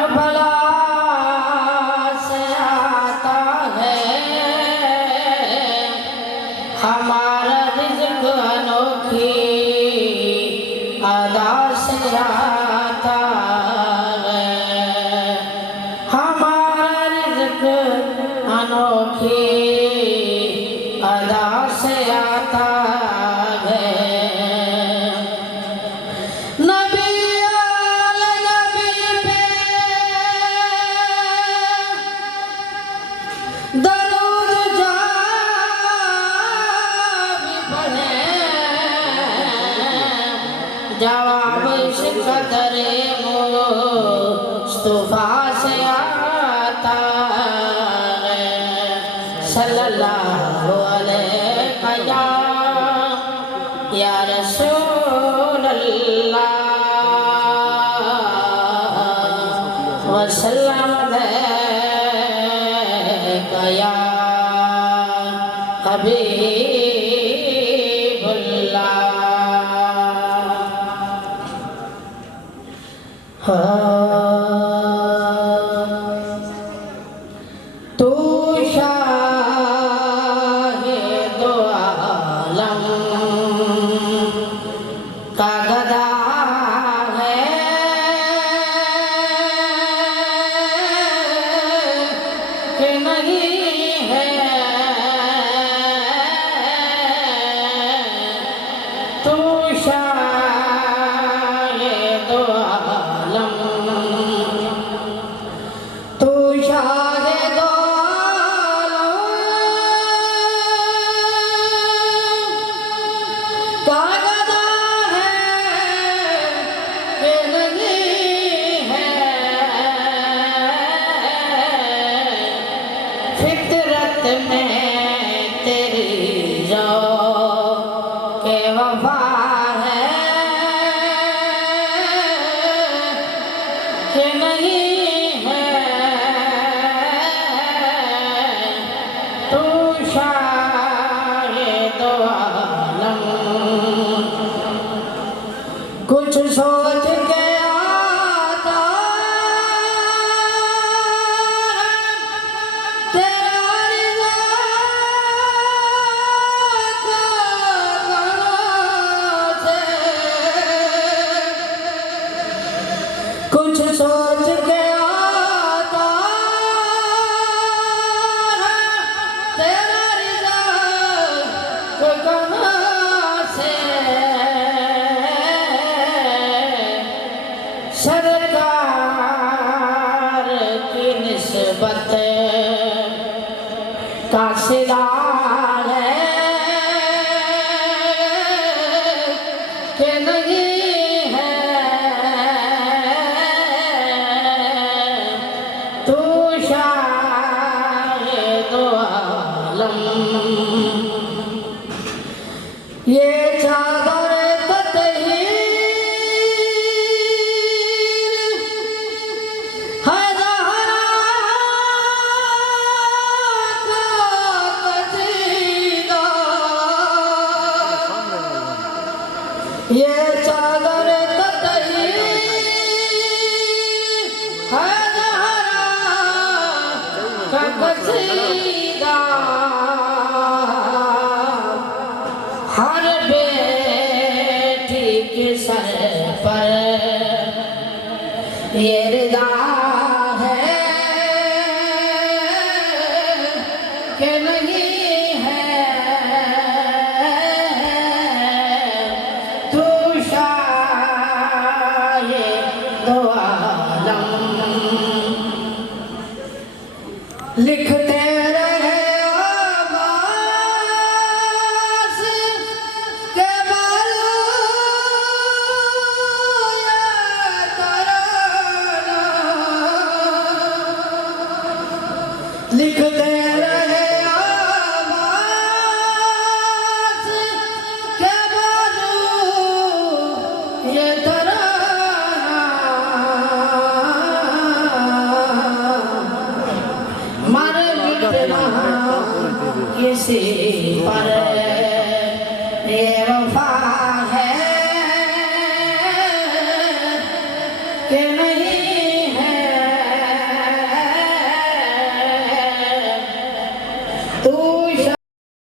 Karbala से आता है हमारा रिज़्क़ अनोखी अदा से आता है हमारा रिज़्क़ अनोखी अदा से आता है। दरूद जवाब शिकदरे मुस्तफा से आता है सल्लल्लाहु अलैहि या रसूल अल्लाह वसल्लम या हबीबुल्लाह। तू शाहे दो आलम का गदा है कि नहीं है तू शाहे दो आलम तू शाहे दो आलम का गदा है कि नहीं है फितरत में तेरी जो के वफा है कि नहीं है तू शाहे दो आलम। कुछ सोच के आता तेरा रिज़्क़ से कुछ सोच के आता तेरा रिज़्क़ कहाँ से सरकार की निस्बत का सिला है कि नहीं है तू शाहे दो आलम। ये चादर तत्हीर है ज़हरा का कसीदा ये चादर तत्हीर है ज़हरा का कसीदा हर बेटी के सर पर ये रिदा है कि नहीं है तू शाहे दो आलम। लिखते रहे आवाज़ के बालू या तराना लिखते रहे आवाज़ के बालू ये तराना मारे मिटना किसी पर ये वफा